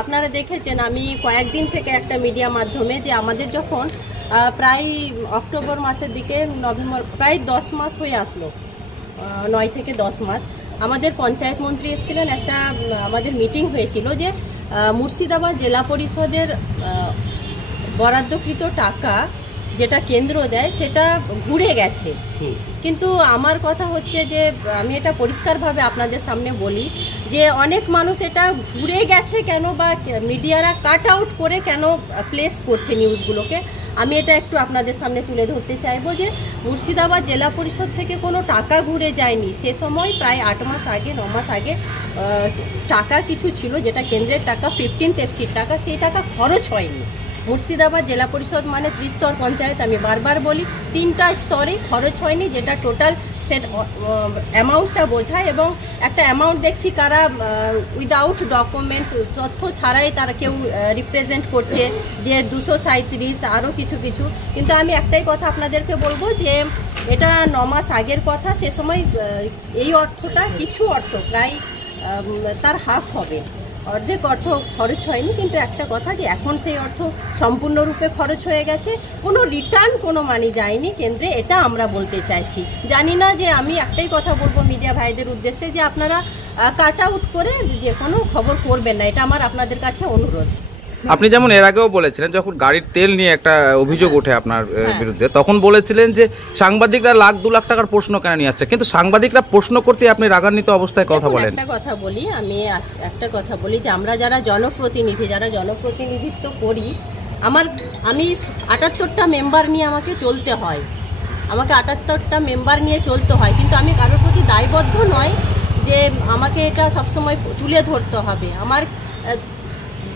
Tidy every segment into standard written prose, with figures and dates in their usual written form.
আপনারা দেখেছেন আমি কয়েকদিন থেকে একটা মিডিয়া মাধ্যমে যে আমাদের যখন প্রায় অক্টোবর মাসের দিকে নভেম্বর প্রায় 10 মাস হয়ে আসলো, 9 থেকে 10 মাস আমাদের পঞ্চায়েত মন্ত্রী এসেছিলেন, একটা আমাদের মিটিং হয়েছিল যে মুর্শিদাবাদ জেলা পরিষদের বরাদ্দকৃত টাকা যেটা কেন্দ্র দেয় সেটা ঘুরে গেছে। কিন্তু আমার কথা হচ্ছে যে আমি এটা পরিষ্কারভাবে আপনাদের সামনে বলি যে অনেক মানুষ এটা ঘুরে গেছে কেন বা মিডিয়ারা কাট আউট করে কেন প্লেস করছে নিউজগুলোকে, আমি এটা একটু আপনাদের সামনে তুলে ধরতে চাইবো যে মুর্শিদাবাদ জেলা পরিষদ থেকে কোনো টাকা ঘুরে যায়নি। সে সময় প্রায় 8 মাস আগে 9 মাস আগে টাকা কিছু ছিল যেটা কেন্দ্রের টাকা 15th এফসির টাকা, সেই টাকা খরচ হয়নি। মুর্শিদাবাদ জেলা পরিষদ মানে ত্রিস্তর পঞ্চায়েত, আমি বারবার বলি 3টা স্তরে খরচ হয়নি, যেটা টোটাল সেট অ্যামাউন্টটা বোঝায়। এবং একটা অ্যামাউন্ট দেখছি কারা উইদাউট ডকুমেন্ট তথ্য ছাড়াই তারা কেউ রিপ্রেজেন্ট করছে যে 237 আরও কিছু কিছু। কিন্তু আমি একটাই কথা আপনাদেরকে বলবো যে এটা 9 মাস আগের কথা, সে সময় এই অর্থটা কিছু অর্থ প্রায় তার হাফ হবে, অর্ধেক অর্থ খরচ হয়নি। কিন্তু একটা কথা যে এখন সেই অর্থ সম্পূর্ণরূপে খরচ হয়ে গেছে, কোনো রিটার্ন কোনো মানি যায়নি কেন্দ্রে, এটা আমরা বলতে চাইছি। জানি না যে আমি একটাই কথা বলবো মিডিয়া ভাইদের উদ্দেশ্যে যে আপনারা কাট আউট করে যে কোনো খবর করবেন না, এটা আমার আপনাদের কাছে অনুরোধ। আপনি যেমন এর আগেও বলেছিলেন যখন গাড়ির তেল নিয়ে একটা অভিযোগ ওঠে আপনার বিরুদ্ধে, তখন বলেছিলেন যে সাংবাদিকরা 1-2 লাখ টাকার প্রশ্ন কেন নিয়ে আসছে, কিন্তু সাংবাদিকরা প্রশ্ন করতে আপনি রাগান্বিত অবস্থায় কথা বলেন। একটা কথা বলি, আমি একটা কথা বলি যে আমরা যারা জনপ্রতিনিধিত্ব করি, আমি 78টা মেম্বার নিয়ে আমাকে চলতে হয়, আমাকে 78টা মেম্বার নিয়ে চলতে হয়, কিন্তু আমি কারোর প্রতি দায়বদ্ধ নয় যে আমাকে এটা সবসময় তুলে ধরতে হবে। আমার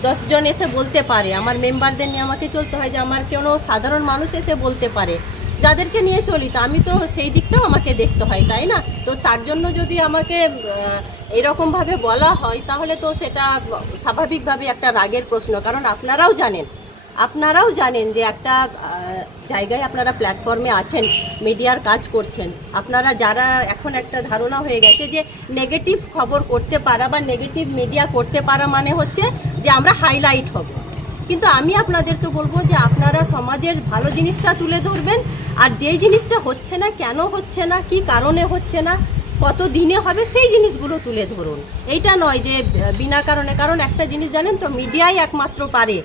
10 জন এসে বলতে পারে, আমার মেম্বারদের নিয়ে আমাকে চলতে হয়, যে আমার কোনো সাধারণ মানুষ এসে বলতে পারে, যাদেরকে নিয়ে চলি, তো আমি তো সেই দিকটাও আমাকে দেখতে হয়, তাই না? তো তার জন্য যদি আমাকে এরকমভাবে বলা হয় তাহলে তো সেটা স্বাভাবিকভাবে একটা রাগের প্রশ্ন। কারণ আপনারাও জানেন যে একটা জায়গায় আপনারা প্ল্যাটফর্মে আছেন, মিডিয়ার কাজ করছেন, আপনারা যারা এখন একটা ধারণা হয়ে গেছে যে নেগেটিভ খবর করতে পারা বা নেগেটিভ মিডিয়া করতে পারা মানে হচ্ছে যে আমরা হাইলাইট হব। কিন্তু আমি আপনাদেরকে বলবো যে আপনারা সমাজের ভালো জিনিসটা তুলে ধরবেন, আর যেই জিনিসটা হচ্ছে না, কেন হচ্ছে না, কি কারণে হচ্ছে না, কত দিনে হবে, সেই জিনিসগুলো তুলে ধরুন। এইটা নয় যে বিনা কারণে। কারণ একটা জিনিস জানেন তো, মিডিয়াই একমাত্র পারে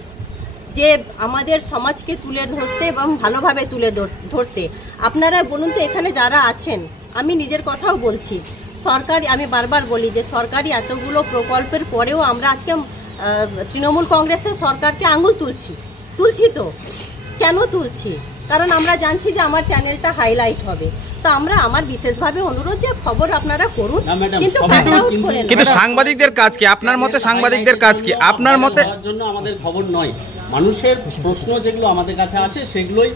যে আমাদের সমাজকে তুলে ধরতে এবং ভালোভাবে তুলে ধরতে। আপনারা বলুন তো, এখানে যারা আছেন, আমি নিজের কথাও বলছি, সরকারি, আমি বারবার বলি যে সরকারি এতগুলো প্রকল্পের পরেও আমরা আজকে তৃণমূল কংগ্রেসের সরকারকে আঙুল তুলছি তো কেন তুলছি? কারণ আমরা জানছি যে আমার চ্যানেলটা হাইলাইট হবে। তো আমার বিশেষভাবে অনুরোধ যে খবর আপনারা করুন, কিন্তু কাট আউট করেন। কিন্তু সাংবাদিকদের কাজ কি আপনার মতে? সাংবাদিকদের কাজ কি আপনার মতে? জন্য আমাদের খবর নয়, মানুষের প্রশ্ন যেগুলো আমাদের কাছে আছে সেগুলোই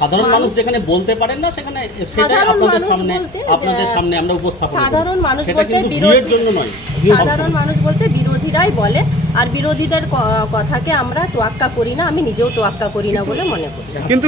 সাধারণ মানুষ যেখানে বলতে পারেন না, সেখানে সেটা আপনাদের সামনে আমরা উপস্থাপন করি। সাধারণ মানুষ বলতে বিরোধীর জন্য নয়, সাধারণ মানুষ বলতে বিরোধীরাই বলে, আর বিরোধীদের কথাকে আমরা তোয়াক্কা করি না, আমি নিজেও তোয়াক্কা করি না বলে মনে করি। কিন্তু